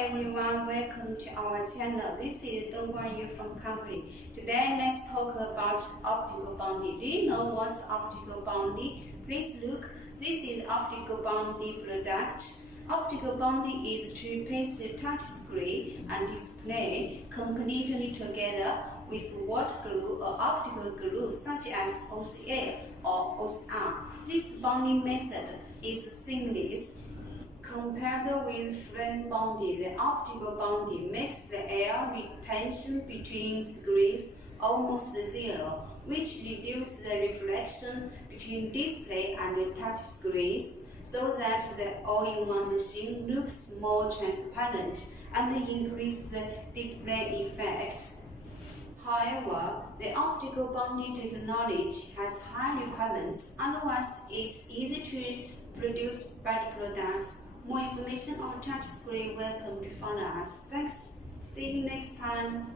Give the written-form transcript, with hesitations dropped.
everyone, welcome to our channel. This is Yu from company. Today let's talk about optical bonding. Do you know what's optical bonding? Please look. This is optical bonding product. Optical bonding is to paste the touchscreen and display completely together with wet glue or optical glue such as OCL or OCR. This bonding method is seamless. Compared with frame bonding, the optical bonding makes the air retention between screens almost zero, which reduces the reflection between display and touch screens, so that the all-in-one machine looks more transparent and increases the display effect. However, the optical bonding technology has high requirements, otherwise it's easy to produce bad products. More information on touchscreen, welcome to follow us. Thanks. See you next time.